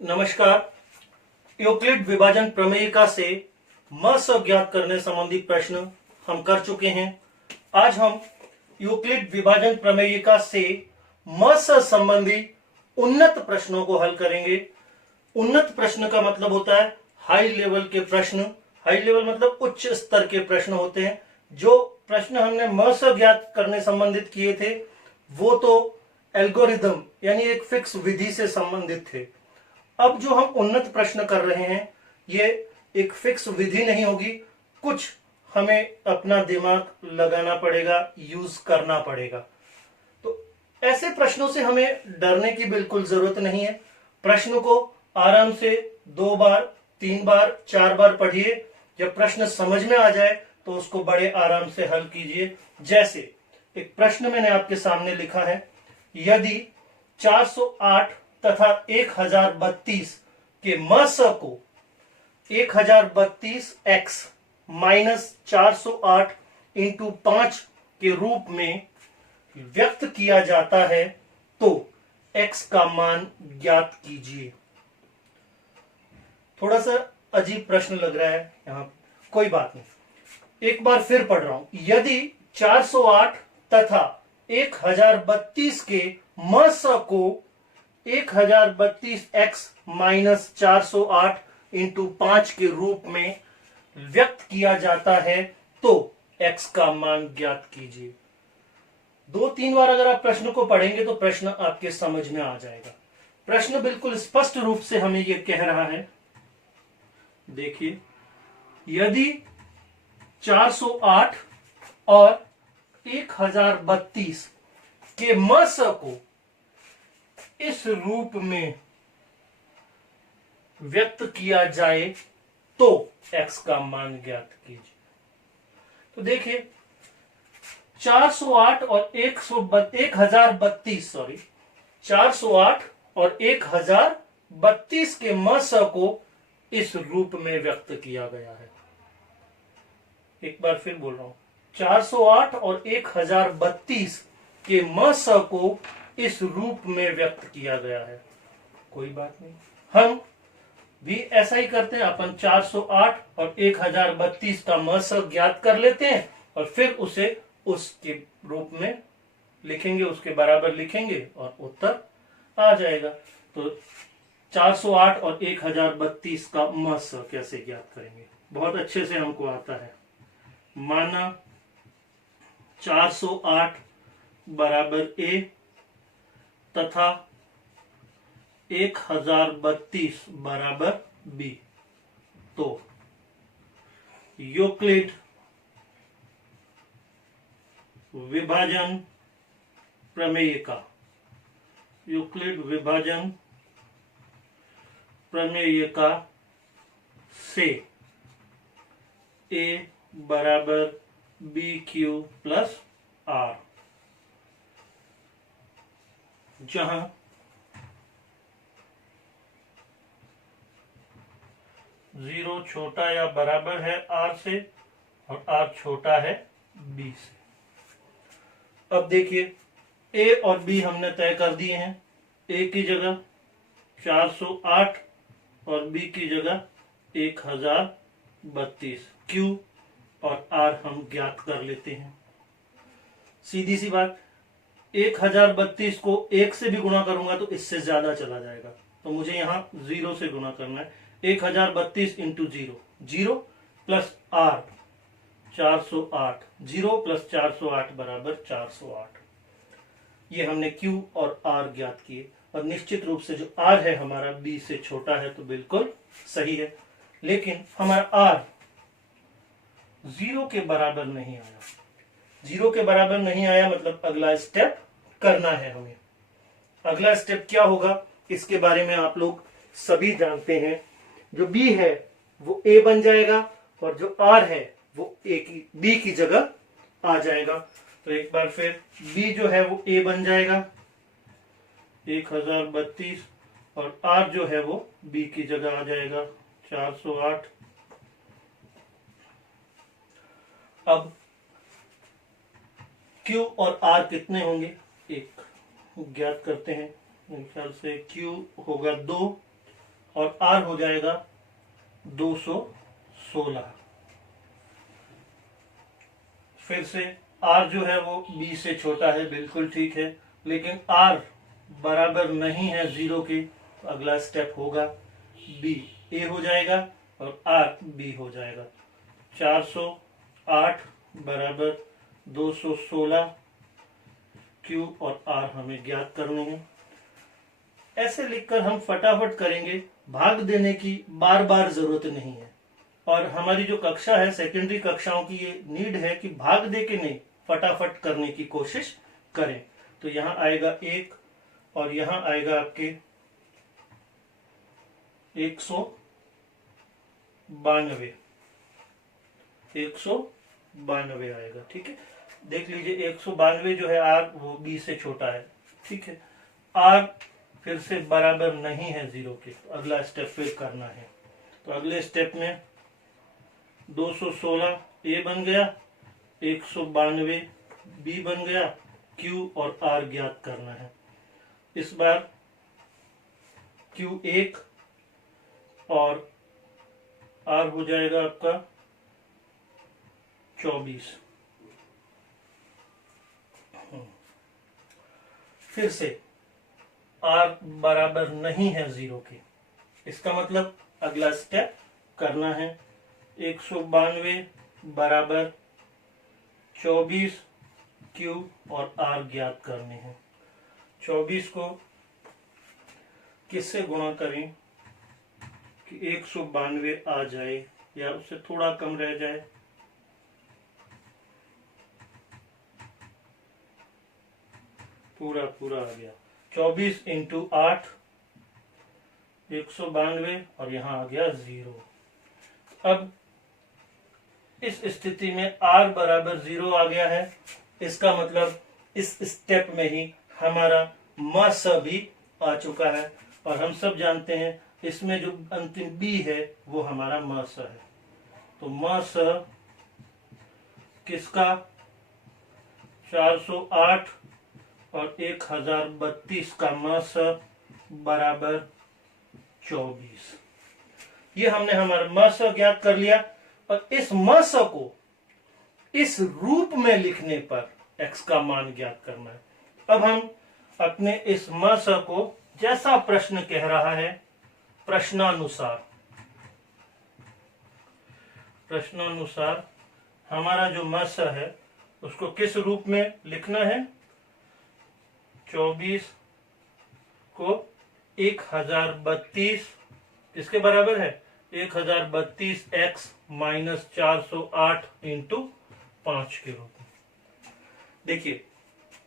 नमस्कार। यूक्लिड विभाजन प्रमेयिका से म स ज्ञात करने संबंधी प्रश्न हम कर चुके हैं। आज हम यूक्लिड विभाजन प्रमेयिका से म स संबंधी उन्नत प्रश्नों को हल करेंगे। उन्नत प्रश्न का मतलब होता है हाई लेवल के प्रश्न। हाई लेवल मतलब उच्च स्तर के प्रश्न होते हैं। जो प्रश्न हमने म स ज्ञात करने संबंधित किए थे वो तो एल्गोरिदम यानी एक फिक्स विधि से संबंधित थे। अब जो हम उन्नत प्रश्न कर रहे हैं ये एक फिक्स विधि नहीं होगी, कुछ हमें अपना दिमाग लगाना पड़ेगा, यूज करना पड़ेगा। तो ऐसे प्रश्नों से हमें डरने की बिल्कुल जरूरत नहीं है। प्रश्न को आराम से 2 बार 3 बार 4 बार पढ़िए। जब प्रश्न समझ में आ जाए तो उसको बड़े आराम से हल कीजिए। जैसे एक प्रश्न मैंने आपके सामने लिखा है, यदि 408 तथा 1032 के म स को 1032x माइनस 408 इंटू 5 के रूप में व्यक्त किया जाता है तो x का मान ज्ञात कीजिए। थोड़ा सा अजीब प्रश्न लग रहा है यहां, कोई बात नहीं, एक बार फिर पढ़ रहा हूं। यदि 408 तथा 1032 के म स को 1032x माइनस 408 इंटू 5 के रूप में व्यक्त किया जाता है तो x का मान ज्ञात कीजिए। 2-3 बार अगर आप प्रश्न को पढ़ेंगे तो प्रश्न आपके समझ में आ जाएगा। प्रश्न बिल्कुल स्पष्ट रूप से हमें यह कह रहा है, देखिए, यदि 408 और 1032 के म स को इस रूप में व्यक्त किया जाए तो x का मान ज्ञात कीजिए। तो देखिए 408 और 408 और 1032 के म स को इस रूप में व्यक्त किया गया है। एक बार फिर बोल रहा हूं, 408 और 1032 के म स को इस रूप में व्यक्त किया गया है। कोई बात नहीं, हम भी ऐसा ही करते हैं। अपन 408 और 1032 का म स ज्ञात कर लेते हैं और फिर उसे उसके रूप में लिखेंगे, उसके बराबर लिखेंगे और उत्तर आ जाएगा। तो 408 और 1032 का म स कैसे ज्ञात करेंगे, बहुत अच्छे से हमको आता है। माना 408 बराबर a तथा 1032 बराबर b, तो यूक्लिड विभाजन प्रमेयिका, यूक्लिड विभाजन प्रमेयिका से a बराबर BQ प्लस R, जहां जीरो छोटा या बराबर है R से और R छोटा है B से। अब देखिए A और B हमने तय कर दिए हैं। A की जगह 408 और B की जगह 1032, Q और R हम ज्ञात कर लेते हैं। सीधी सी बात, 1032 को 1 से भी गुणा करूंगा तो इससे ज्यादा चला जाएगा, तो मुझे यहां 0 से गुणा करना है। 1032 इंटू 0, 0 प्लस R 408, 0 प्लस 408 बराबर 408। ये हमने Q और R ज्ञात किए और निश्चित रूप से जो R है हमारा B से छोटा है, तो बिल्कुल सही है। लेकिन हमारा R 0 के बराबर नहीं आया। 0 के बराबर नहीं आया मतलब अगला स्टेप करना है हमें। अगला स्टेप क्या होगा इसके बारे में आप लोग सभी जानते हैं। जो B है वो A बन जाएगा और जो R है वो B की जगह आ जाएगा। तो एक बार फिर B जो है वो A बन जाएगा 1032 और R जो है वो B की जगह आ जाएगा 408। अब Q और R कितने होंगे, एक ज्ञात करते हैं। मेरे ख्याल से Q होगा 2 और r हो जाएगा 216। फिर से r जो है वो b से छोटा है, बिल्कुल ठीक है, लेकिन r बराबर नहीं है 0 के, तो अगला स्टेप होगा b a हो जाएगा और r b हो जाएगा। 408 बराबर 216 q और r हमें ज्ञात करने हैं। ऐसे लिखकर हम फटाफट करेंगे, भाग देने की बार बार जरूरत नहीं है। और हमारी जो कक्षा है, सेकेंडरी कक्षाओं की, ये नीड है कि भाग दे के नहीं, फटाफट करने की कोशिश करें। तो यहां आएगा 1 और यहां आएगा आपके 192 आएगा। ठीक है, देख लीजिए 192 जो है r वो b से छोटा है। ठीक है, r फिर से बराबर नहीं है 0 के, तो अगला स्टेप फिर करना है। तो अगले स्टेप में 216 a बन गया, 192 b बन गया, q और r ज्ञात करना है। इस बार q 1 और r हो जाएगा आपका 24। फिर से r बराबर नहीं है 0 के, इसका मतलब अगला स्टेप करना है। 192 बराबर 24 q और r ज्ञात करने हैं। 24 को किससे गुणा करें कि 192 आ जाए या उससे थोड़ा कम रह जाए। पूरा आ गया। 24 इंटू 8 192 और यहां आ गया 0। अब इस स्थिति में r बराबर 0 आ गया है, इसका मतलब इस स्टेप में ही हमारा म स भी आ चुका है। और हम सब जानते हैं इसमें जो अंतिम b है वो हमारा म स है। तो म स किसका 408 और 1032 का म स बराबर 24। ये हमने हमारा म स ज्ञात कर लिया। और इस म स को इस रूप में लिखने पर x का मान ज्ञात करना है। अब हम अपने इस म स को जैसा प्रश्न कह रहा है, प्रश्नानुसार हमारा जो म स है उसको किस रूप में लिखना है। 24 को 1032 किसके बराबर है, 1032x माइनस 408 इंटू 5 के रूप में। देखिए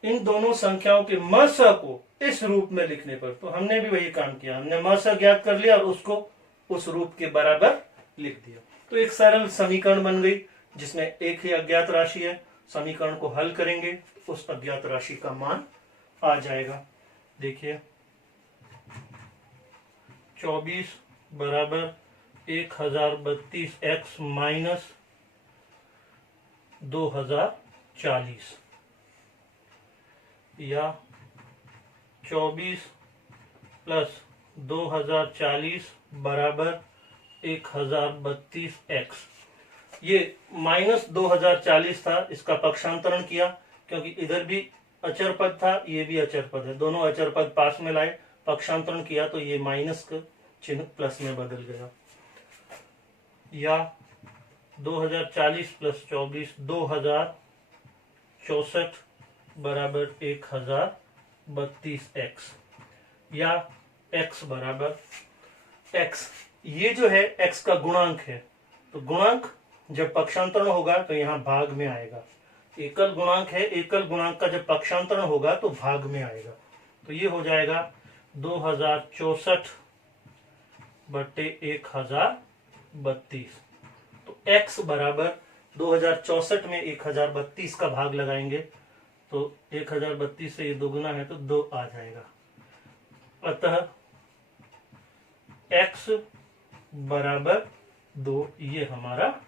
इन दोनों संख्याओं के म स को इस रूप में लिखने पर, तो हमने भी वही काम किया, हमने म स ज्ञात कर लिया और उसको उस रूप के बराबर लिख दिया। तो एक सरल समीकरण बन गई जिसमें एक ही अज्ञात राशि है। समीकरण को हल करेंगे उस अज्ञात राशि का मान आ जाएगा। देखिए 24 बराबर 1032x माइनस 2040 या 24 प्लस 2040 बराबर 1032x। ये माइनस 2040 था, इसका पक्षांतरण किया क्योंकि इधर भी अचर पद था, ये भी अचर पद है, दोनों अचर पद पास में लाए, पक्षांतरण किया तो ये माइनस का चिन्ह प्लस में बदल गया। या 2040 प्लस 24 2064 बराबर 1032x या x बराबर x। ये जो है x का गुणांक है, तो गुणांक जब पक्षांतरण होगा तो यहाँ भाग में आएगा। एकल गुणांक है, एकल गुणांक का जब पक्षांतरण होगा तो भाग में आएगा। तो ये हो जाएगा 2064 बट्टे 1032। तो x बराबर 2064 में 1032 का भाग लगाएंगे तो 1032 से ये दोगुना है तो 2 आ जाएगा। अतः x बराबर 2, ये हमारा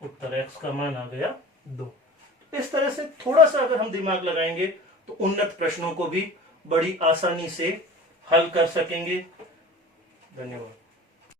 उत्तर, x का मान आ गया 2। इस तरह से थोड़ा सा अगर हम दिमाग लगाएंगे तो उन्नत प्रश्नों को भी बड़ी आसानी से हल कर सकेंगे। धन्यवाद।